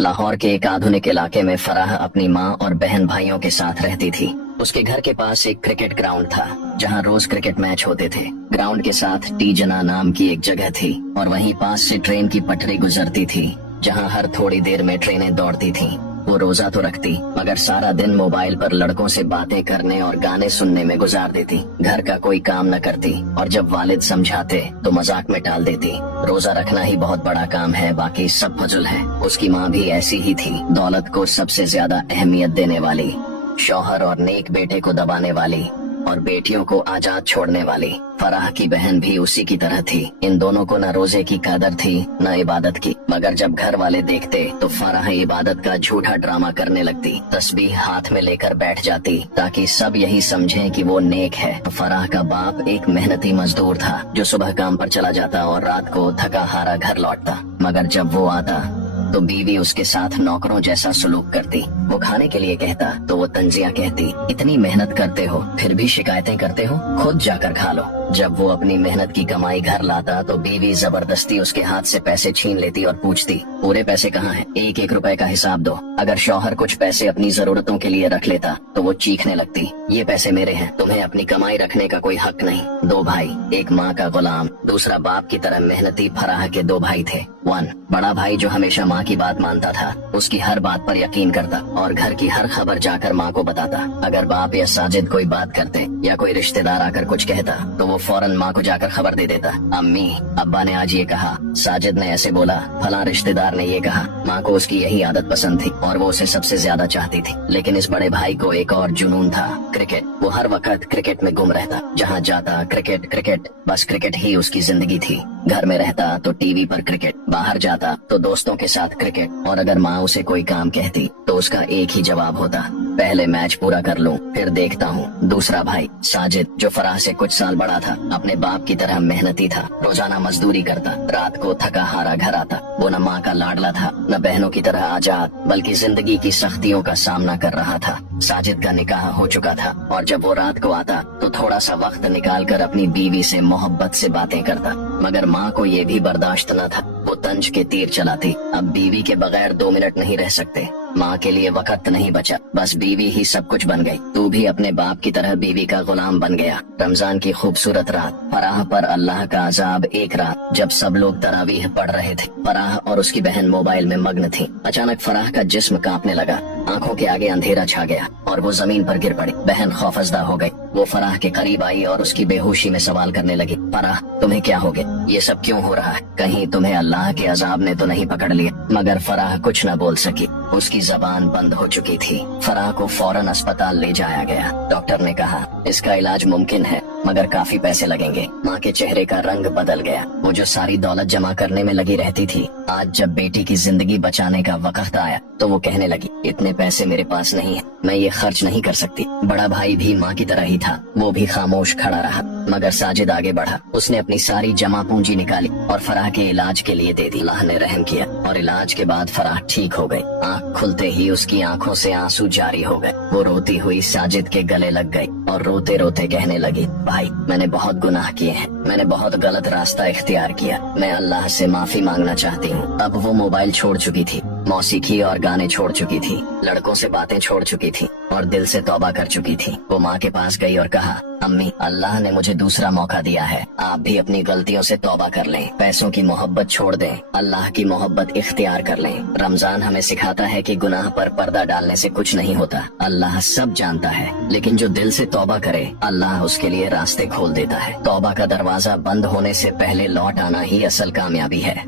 लाहौर के एक आधुनिक इलाके में फराह अपनी माँ और बहन भाइयों के साथ रहती थी। उसके घर के पास एक क्रिकेट ग्राउंड था जहाँ रोज क्रिकेट मैच होते थे। ग्राउंड के साथ टीजना नाम की एक जगह थी और वहीं पास से ट्रेन की पटरी गुजरती थी जहाँ हर थोड़ी देर में ट्रेनें दौड़ती थीं। वो रोजा तो रखती मगर सारा दिन मोबाइल पर लड़कों से बातें करने और गाने सुनने में गुजार देती। घर का कोई काम न करती और जब वालिद समझाते तो मजाक में टाल देती। रोजा रखना ही बहुत बड़ा काम है, बाकी सब फजुल है। उसकी माँ भी ऐसी ही थी, दौलत को सबसे ज्यादा अहमियत देने वाली, शौहर और नेक बेटे को दबाने वाली और बेटियों को आजाद छोड़ने वाली। फराह की बहन भी उसी की तरह थी। इन दोनों को न रोजे की कदर थी न इबादत की, मगर जब घर वाले देखते तो फराह इबादत का झूठा ड्रामा करने लगती। तस्बीह हाथ में लेकर बैठ जाती ताकि सब यही समझें कि वो नेक है। फराह का बाप एक मेहनती मजदूर था जो सुबह काम पर चला जाता और रात को थका हारा घर लौटता, मगर जब वो आता तो बीवी उसके साथ नौकरों जैसा सलूक करती। वो खाने के लिए कहता तो वो तंजिया कहती, इतनी मेहनत करते हो फिर भी शिकायतें करते हो, खुद जाकर खा लो। जब वो अपनी मेहनत की कमाई घर लाता तो बीवी जबरदस्ती उसके हाथ से पैसे छीन लेती और पूछती, पूरे पैसे कहाँ हैं? एक एक रुपए का हिसाब दो। अगर शौहर कुछ पैसे अपनी जरूरतों के लिए रख लेता तो वो चीखने लगती, ये पैसे मेरे हैं, तुम्हें अपनी कमाई रखने का कोई हक नहीं। दो भाई, एक माँ का गुलाम, दूसरा बाप की तरह मेहनती फराह के दो भाई थे। बड़ा भाई जो हमेशा माँ की बात मानता था, उसकी हर बात पर यकीन करता और घर की हर खबर जाकर माँ को बताता। अगर बाप या साजिद कोई बात करते या कोई रिश्तेदार आकर कुछ कहता तो वो फौरन माँ को जाकर खबर दे देता, अम्मी अब्बा ने आज ये कहा, साजिद ने ऐसे बोला, फलां रिश्तेदार ने ये कहा। माँ को उसकी यही आदत पसंद थी और वो उसे सबसे ज्यादा चाहती थी। लेकिन इस बड़े भाई को एक और जुनून था, क्रिकेट। वो हर वक्त क्रिकेट में गुम रहता, जहाँ जाता क्रिकेट क्रिकेट, बस क्रिकेट ही उसकी जिंदगी थी। घर में रहता तो टीवी पर क्रिकेट, बाहर जाता तो दोस्तों के साथ क्रिकेट। और अगर माँ उसे कोई काम कहती तो उसका एक ही जवाब होता, पहले मैच पूरा कर लूं फिर देखता हूँ। दूसरा भाई साजिद जो फराह से कुछ साल बड़ा था, अपने बाप की तरह मेहनती था, रोजाना मजदूरी करता, रात को थका हारा घर आता। वो न माँ का लाडला था न बहनों की तरह आजाद, बल्कि जिंदगी की सख्तियों का सामना कर रहा था। साजिद का निकाह हो चुका था और जब वो रात को आता तो थोड़ा सा वक्त निकाल कर अपनी बीवी से मोहब्बत से बातें करता, मगर माँ को ये भी बर्दाश्त न था। वो तंज के तीर चलाती, अब बीवी के बगैर 2 मिनट नहीं रह सकते। माँ के लिए वक्त नहीं बचा, बस बीवी ही सब कुछ बन गई। तू भी अपने बाप की तरह बीवी का गुलाम बन गया। रमजान की खूबसूरत रात, फराह पर अल्लाह का अजाब। एक रात जब सब लोग तरावीह पढ़ रहे थे, फराह और उसकी बहन मोबाइल में मग्न थी। अचानक फराह का जिस्म कांपने लगा, आंखों के आगे अंधेरा छा गया और वो जमीन पर गिर पड़ी। बहन खौफजदा हो गई। वो फराह के करीब आई और उसकी बेहोशी में सवाल करने लगी, फराह तुम्हें क्या हो गया? ये सब क्यों हो रहा है? कहीं तुम्हें अल्लाह के अजाब ने तो नहीं पकड़ लिया? मगर फराह कुछ न बोल सकी, उसकी जबान बंद हो चुकी थी। फराह को फौरन अस्पताल ले जाया गया। डॉक्टर ने कहा इसका इलाज मुमकिन है मगर काफी पैसे लगेंगे। माँ के चेहरे का रंग बदल गया। वो जो सारी दौलत जमा करने में लगी रहती थी, आज जब बेटी की जिंदगी बचाने का वक्त आया तो वो कहने लगी, इतने पैसे मेरे पास नहीं है, मैं ये खर्च नहीं कर सकती। बड़ा भाई भी माँ की तरह ही था, वो भी खामोश खड़ा रहा। मगर साजिद आगे बढ़ा, उसने अपनी सारी जमा पूंजी निकाली और फराह के इलाज के लिए दे दी। अल्लाह ने रहम किया और इलाज के बाद फराह ठीक हो गई। आँख खुलते ही उसकी आंखों से आंसू जारी हो गए। वो रोती हुई साजिद के गले लग गई और रोते रोते कहने लगी, भाई मैंने बहुत गुनाह किए हैं, मैंने बहुत गलत रास्ता इख्तियार किया, मैं अल्लाह से माफी मांगना चाहती हूँ। अब वो मोबाइल छोड़ चुकी थी, मौसीकी और गाने छोड़ चुकी थी, लड़कों से बातें छोड़ चुकी थी और दिल से तौबा कर चुकी थी। वो माँ के पास गई और कहा, अम्मी अल्लाह ने मुझे दूसरा मौका दिया है, आप भी अपनी गलतियों से तौबा कर लें, पैसों की मोहब्बत छोड़ दें, अल्लाह की मोहब्बत इख्तियार कर लें। रमजान हमें सिखाता है कि गुनाह पर पर्दा डालने से कुछ नहीं होता, अल्लाह सब जानता है, लेकिन जो दिल से तौबा करे अल्लाह उसके लिए रास्ते खोल देता है। तौबा का दरवाजा बंद होने से पहले लौट आना ही असल कामयाबी है।